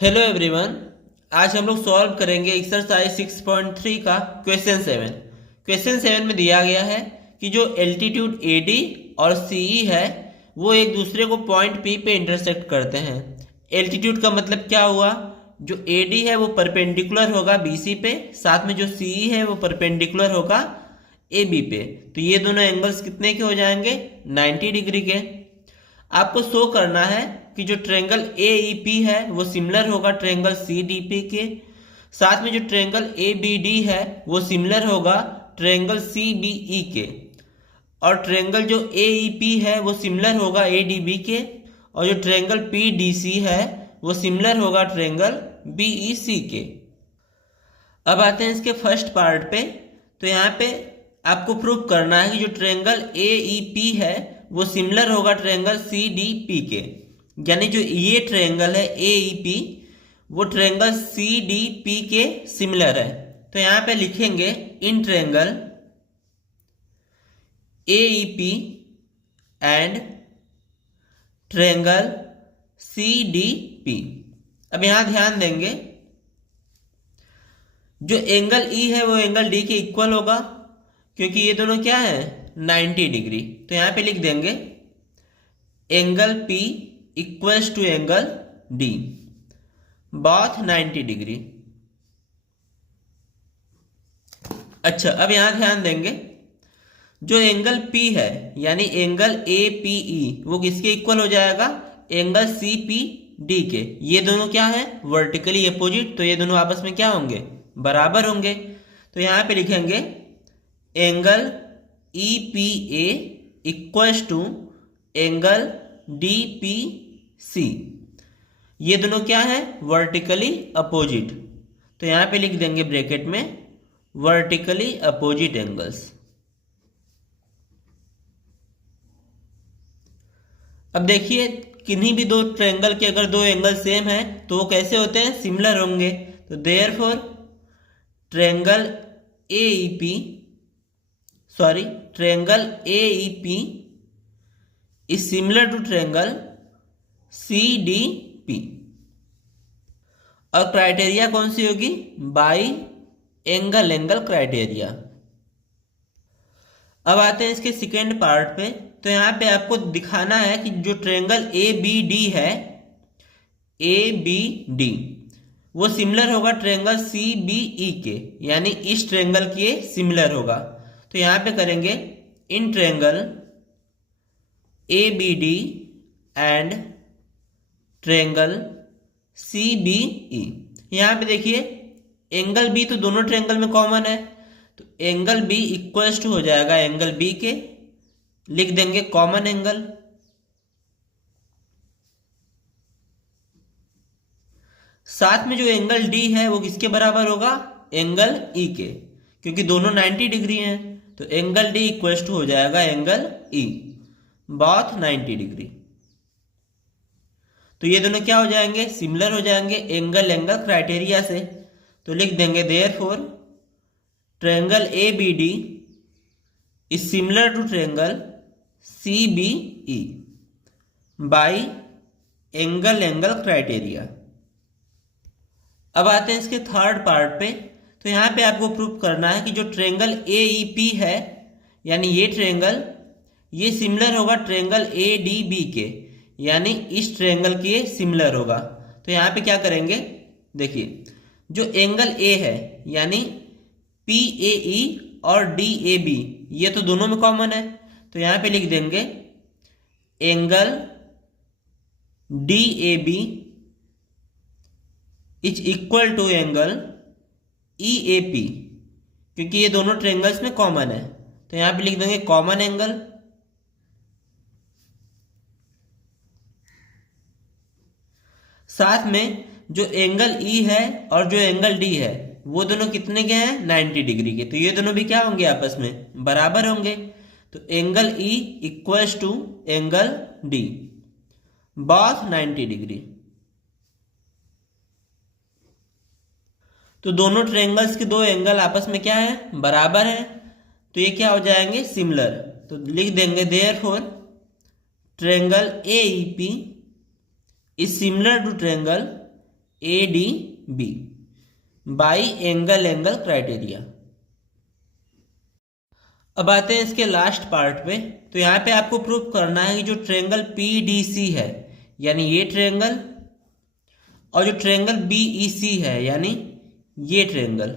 Hello everyone. आज हम लोग सॉल्व करेंगे एक्सरसाइज 6.3 का क्वेश्चन 7 में दिया गया है कि जो एल्टीट्यूड एडी और सीई है वो एक दूसरे को पॉइंट पी पे इंटरसेक्ट करते हैं। एल्टीट्यूड का मतलब क्या हुआ, जो एडी है वो परपेंडिकुलर होगा बीसी पे, साथ में जो सीई है वो परपेंडिकुलर होगा एबी पे। तो ये दोनों एंगल्स कितने के हो जाएंगे, 90 डिग्री के। आपको शो करना है कि जो ट्रायंगल AEP है वो सिमिलर होगा ट्रायंगल CDP के, साथ में जो ट्रायंगल ABD है वो सिमिलर होगा ट्रायंगल CBE के, और ट्रायंगल जो AEP है वो सिमिलर होगा ADB के, और जो ट्रायंगल PDC है वो सिमिलर होगा ट्रायंगल BEC के। अब आते हैं इसके फर्स्ट पार्ट पे। तो यहाँ पे आपको प्रूव करना है कि जो ट्रायंगल AEP है वो सिमिलर होगा ट्रायंगल CDP के, यानी जो ये ट्रायंगल है AEP वो ट्रायंगल CDP के सिमिलर है। तो यहाँ पे लिखेंगे in triangle AEP and triangle CDP। अब यहाँ ध्यान देंगे, जो एंगल E है वो एंगल D के इक्वल होगा, क्योंकि ये दोनों क्या है 90 डिग्री। तो यहाँ पे लिख देंगे angle P equals to angle D, both 90 degree. अच्छा, अब यहां ध्यान देंगे, जो एंगल P है यानी एंगल APE वो किसके इक्वल हो जाएगा, एंगल CPD के। ये दोनों क्या है वर्टिकली अपोजिट, तो ये दोनों आपस में क्या होंगे, बराबर होंगे। तो यहां पे लिखेंगे angle EPA equals to angle DPC। ये दोनों क्या है वर्टिकली अपोजिट, तो यहां पे लिख देंगे ब्रैकेट में वर्टिकली अपोजिट एंगल्स। अब देखिए, किन्हीं भी दो ट्रायंगल के अगर दो एंगल सेम है तो वो कैसे होते हैं, सिमिलर होंगे। तो therefore triangle AEP is similar to triangle CDP। और क्राइटेरिया कौन सी होगी, बाई एंगल क्राइटेरिया। अब आते हैं इसके सेकेंड पार्ट पे। तो यहां पे आपको दिखाना है कि जो ट्रायंगल ABD है ABD वो सिमिलर होगा ट्रायंगल CBE के, यानी इस ट्रायंगल के सिमिलर होगा। तो यहां पे करेंगे in triangle ABD and triangle CBE। यहां पे देखिए एंगल B तो दोनों ट्रायंगल में कॉमन है, तो एंगल B इक्वल्स टू हो जाएगा एंगल B के, लिख देंगे कॉमन एंगल। साथ में जो एंगल D है वो किसके बराबर होगा, एंगल E के, क्योंकि दोनों 90 डिग्री हैं। तो एंगल D इक्वल्स टू हो जाएगा एंगल E, बोथ 90 डिग्री। तो ये दोनों क्या हो जाएंगे, सिमिलर हो जाएंगे एंगल क्राइटेरिया से। तो लिख देंगे therefore triangle ABD is similar to triangle CBE by angle criteria. अब आते हैं इसके थर्ड पार्ट पे। तो यहां पे आपको प्रूव करना है कि जो ट्रायंगल AEP है यानी ये ट्रायंगल, ये सिमिलर होगा ट्रायंगल ADB के, यानी इस ट्रायंगल के सिमिलर होगा। तो यहां पे क्या करेंगे, देखिए जो एंगल A है यानी PAE और DAB ये तो दोनों में कॉमन है, तो यहां पे लिख देंगे angle DAB is equal to angle EAP, क्योंकि ये दोनों ट्रायंगल्स में कॉमन है। तो यहां पे लिख देंगे कॉमन एंगल। साथ में जो एंगल E है और जो एंगल D है वो दोनों कितने के हैं, 90 डिग्री के, तो ये दोनों भी क्या होंगे, आपस में बराबर होंगे। तो angle E equals to angle D, both 90 degree. तो दोनों ट्रायंगल्स के दो एंगल आपस में क्या है, बराबर है, तो ये क्या हो जाएंगे, सिमिलर। तो लिख देंगे therefore triangle AEP is similar to triangle ADB by angle criteria. अब आते हैं इसके लास्ट पार्ट पे। तो यहाँ पे आपको प्रूफ करना है कि जो ट्रायंगल PDC है यानी ये ट्रायंगल, और जो ट्रायंगल BEC है यानी ये ट्रायंगल,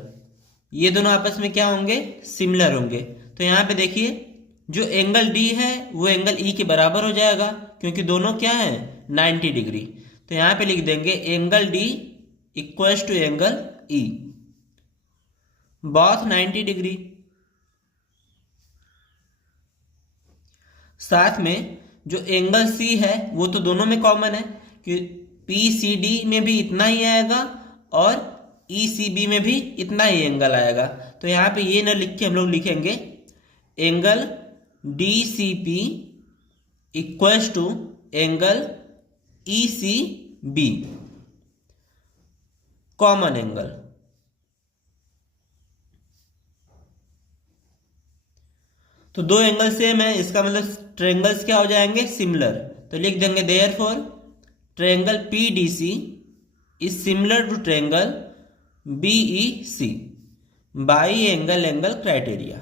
ये दोनों आपस में क्या होंगे, सिमिलर होंगे। तो यहाँ पे देखिए जो एंगल D है वो एंगल E के बराबर हो जाएगा, क्योंकि दोनों क्या है 90 डिग्री। तो यहाँ पे लिख देंगे angle D equals to angle E, both 90 degree. साथ में जो एंगल C है वो तो दोनों में कॉमन है कि PCD में भी इतना ही आएगा और ECB में भी इतना ही एंगल आएगा। तो यहाँ पे ये ना लिख के हम लोग लिखेंगे angle DCP equals to angle ECB, common angle. तो दो एंगल सेम है, इसका मतलब ट्रायंगल्स क्या हो जाएंगे, सिमिलर। तो लिख देंगे therefore triangle PDC is similar to triangle BEC by angle criteria.